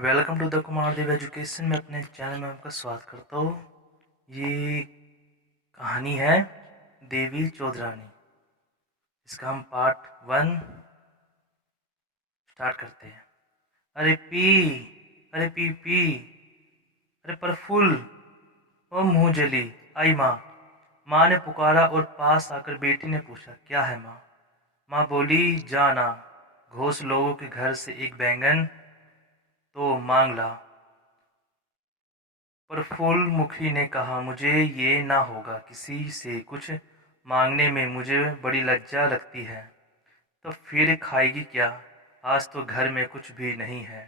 Welcome to the Kumar Dev education में अपने channel में आपका स्वागत करता हूँ। ये कहानी है देवी चौधरानी। इसका हम पार्ट 1 स्टार्ट करते हैं। अरे पी, अरे पी पी, अरे प्रफुल्ल, ओ मुँह जली आई माँ। माँ ने पुकारा और पास आकर बेटी ने पूछा, क्या है माँ? माँ बोली, जाना घोष लोगों के घर से एक बैंगन तो मांग ला। प्रफुल्ल मुखी ने कहा, मुझे ये ना होगा, किसी से कुछ मांगने में मुझे बड़ी लज्जा लगती है। तो फिर खाएगी क्या? आज तो घर में कुछ भी नहीं है,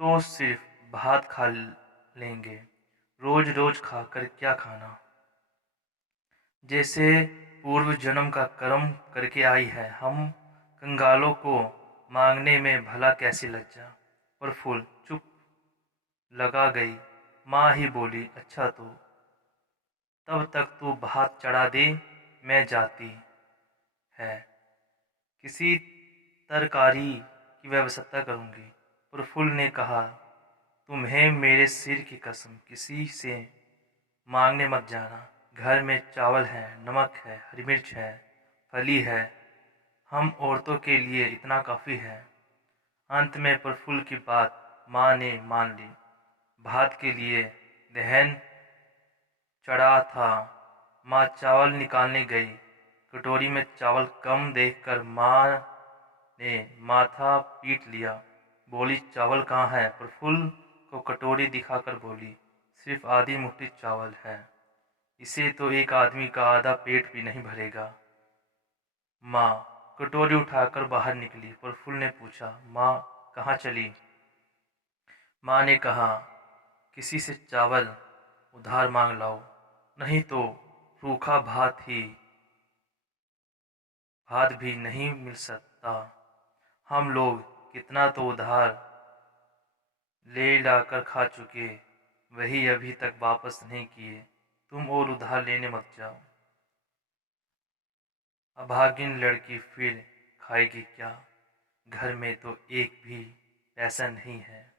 तो सिर्फ भात खा लेंगे। रोज रोज खाकर क्या खाना? जैसे पूर्व जन्म का कर्म करके आई है, हम कंगालों को मांगने में भला कैसी लज्जा। प्रफुल्ल चुप लगा गई। माँ ही बोली, अच्छा तो तब तक तू भात चढ़ा दे, मैं जाती है किसी तरकारी की व्यवस्था करूंगी। प्रफुल्ल ने कहा, तुम्हें मेरे सिर की कसम, किसी से मांगने मत जाना। घर में चावल है, नमक है, हरी मिर्च है, फली है, हम औरतों के लिए इतना काफ़ी है। अंत में प्रफुल्ल की बात माँ ने मान ली। भात के लिए दहन चढ़ा था। माँ चावल निकालने गई। कटोरी में चावल कम देखकर माँ ने माथा पीट लिया। बोली, चावल कहाँ है? प्रफुल्ल को कटोरी दिखाकर बोली, सिर्फ आधी मुट्ठी चावल है, इसे तो एक आदमी का आधा पेट भी नहीं भरेगा। माँ कटोरी उठाकर बाहर निकली। प्रफुल्ल ने पूछा, माँ कहाँ चली? माँ ने कहा, किसी से चावल उधार मांग लाओ, नहीं तो रूखा भात भी नहीं मिल सकता। हम लोग कितना तो उधार ले लाकर खा चुके, वही अभी तक वापस नहीं किए। तुम और उधार लेने मत जाओ। अभागिन लड़की फिर खाएगी क्या? घर में तो एक भी पैसा नहीं है,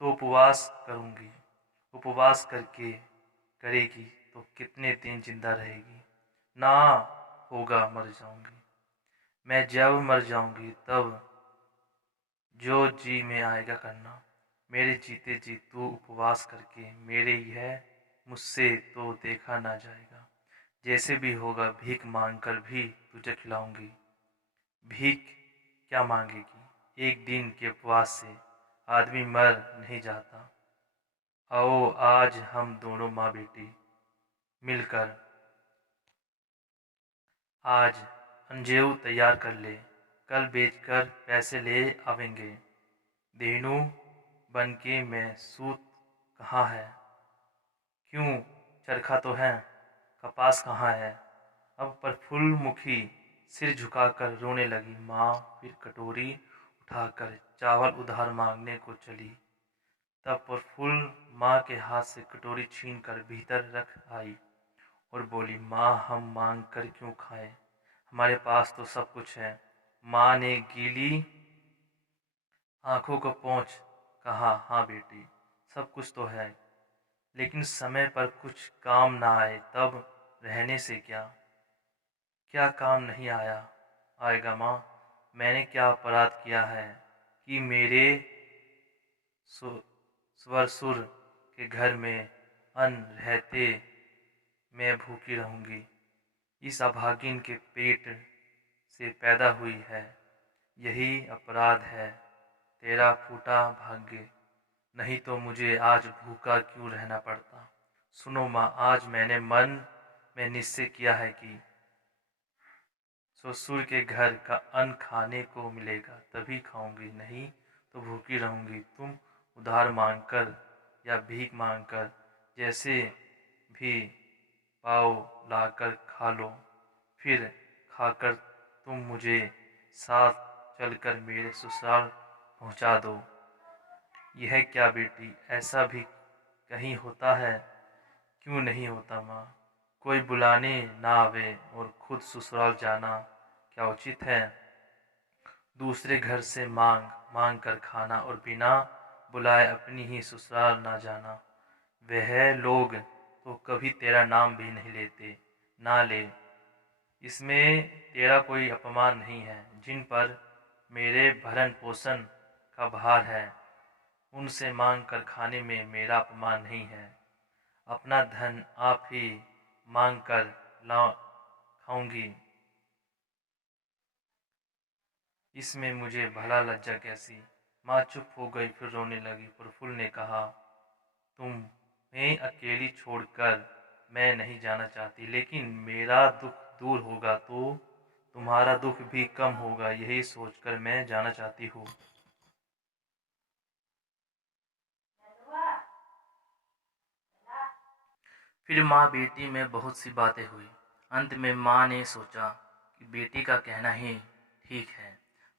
तो उपवास करूंगी। उपवास करके करेगी तो कितने दिन जिंदा रहेगी? ना होगा, मर जाऊंगी। मैं जब मर जाऊंगी तब जो जी में आएगा करना। मेरे जीते जी तू उपवास करके मेरे यह मुझसे तो देखा ना जाएगा। जैसे भी होगा भीख मांग कर भी तुझे खिलाऊंगी। भीख क्या मांगेगी? एक दिन के उपवास से आदमी मर नहीं जाता। आओ आज हम दोनों माँ बेटी मिलकर आज अंजेऊ तैयार कर ले, कल बेचकर पैसे ले आवेंगे। देनू बनके मैं सूत कहाँ है? क्यों, चरखा तो है, कपास कहाँ है? अब प्रफुल्ल मुखी सिर झुकाकर रोने लगी। माँ फिर कटोरी उठाकर चावल उधार मांगने को चली। तब प्रफुल्ल माँ के हाथ से कटोरी छीनकर भीतर रख आई और बोली, माँ हम मांग कर क्यों खाएं? हमारे पास तो सब कुछ है। माँ ने गीली आंखों को पोंछ कहा, हाँ बेटी, सब कुछ तो है, लेकिन समय पर कुछ काम ना आए तब रहने से क्या? क्या काम नहीं आएगा माँ? मैंने क्या अपराध किया है कि मेरे ससुर के घर में अन्न रहते मैं भूखी रहूंगी? इस अभागिन के पेट से पैदा हुई है, यही अपराध है। तेरा फूटा भाग्य, नहीं तो मुझे आज भूखा क्यों रहना पड़ता। सुनो माँ, आज मैंने मन में निश्चय किया है कि ससुर के घर का अन्न खाने को मिलेगा तभी खाऊंगी, नहीं तो भूखी रहूंगी। तुम उधार मांगकर या भीख मांगकर जैसे भी पाओ लाकर खा लो, फिर खाकर तुम मुझे साथ चलकर मेरे ससुराल पहुंचा दो। यह क्या बेटी, ऐसा भी कहीं होता है? क्यों नहीं होता माँ? कोई बुलाने ना आवे और खुद ससुराल जाना क्या उचित है? दूसरे घर से मांग मांग कर खाना और बिना बुलाए अपनी ही ससुराल ना जाना। वह लोग तो कभी तेरा नाम भी नहीं लेते, ना ले। इसमें तेरा कोई अपमान नहीं है। जिन पर मेरे भरण पोषण का भार है, उनसे मांग कर खाने में मेरा अपमान नहीं है। अपना धन आप ही मांग कर ला खाऊंगी, इसमें मुझे भला लज्जा कैसी। माँ चुप हो गई, फिर रोने लगी। प्रफुल्ल ने कहा, तुम्हें अकेली छोड़कर मैं नहीं जाना चाहती, लेकिन मेरा दुख दूर होगा तो तुम्हारा दुख भी कम होगा, यही सोचकर मैं जाना चाहती हूँ। फिर माँ बेटी में बहुत सी बातें हुई। अंत में माँ ने सोचा कि बेटी का कहना ही ठीक है।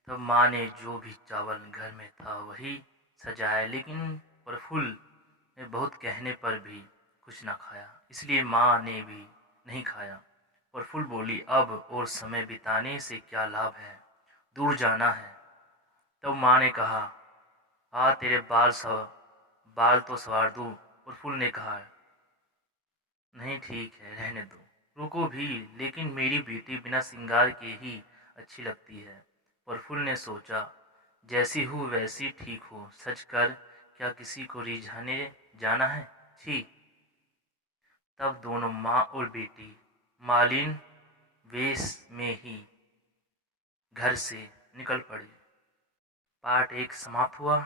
तब माँ ने जो भी चावल घर में था वही सजाया, लेकिन प्रफुल्ल ने बहुत कहने पर भी कुछ न खाया, इसलिए माँ ने भी नहीं खाया। प्रफुल्ल बोली, अब और समय बिताने से क्या लाभ है, दूर जाना है। तब माँ ने कहा, तेरे बाल तो सवार दूँ। प्रफुल्ल ने कहा, नहीं ठीक है, रहने दो। रुको भी, लेकिन मेरी बेटी बिना श्रृंगार के ही अच्छी लगती है। प्रफुल्ल ने सोचा, जैसी हूँ वैसी ठीक हो, सच कर क्या किसी को रिझाने जाना है, छी। तब दोनों माँ और बेटी मालिन वेश में ही घर से निकल पड़े। पार्ट 1 समाप्त हुआ।